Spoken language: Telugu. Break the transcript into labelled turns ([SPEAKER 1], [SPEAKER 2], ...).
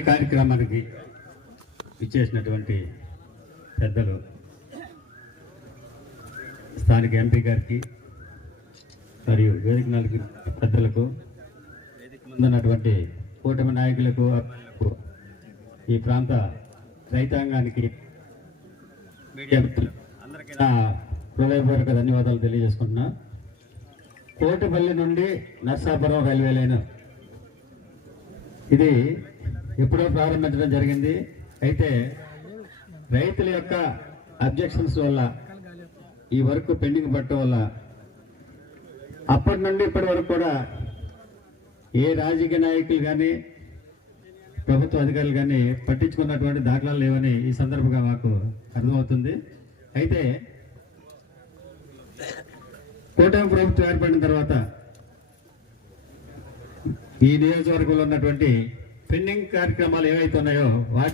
[SPEAKER 1] కార్యక్రమానికి ఇచ్చేసినటువంటి పెద్దలు స్థానిక ఎంపీ గారికి మరియు వేదిక నాలుగు పెద్దలకు ముందున్నటువంటి కూటమి నాయకులకు ఈ ప్రాంత రైతాంగానికి మీడియా అందరికీ నా హృదయపూర్వక ధన్యవాదాలు తెలియజేసుకుంటున్నా. కోటిపల్లి నుండి నర్సాపురం రైల్వే లైన్. ఇది ఎప్పుడో ప్రారంభించడం జరిగింది. అయితే రైతుల యొక్క అబ్జెక్షన్స్ వల్ల ఈ వర్క్ పెండింగ్ పట్టడం వల్ల అప్పటి నుండి ఇప్పటి వరకు కూడా ఏ రాజకీయ నాయకులు కానీ ప్రభుత్వ అధికారులు కానీ పట్టించుకున్నటువంటి దాఖలాలు లేవని ఈ సందర్భంగా మాకు అర్థమవుతుంది. అయితే కూటమి ప్రభుత్వం ఏర్పడిన తర్వాత ఈ నియోజకవర్గంలో ఉన్నటువంటి పెండింగ్ కార్యక్రమాలు ఏవైతే ఉన్నాయో వాటి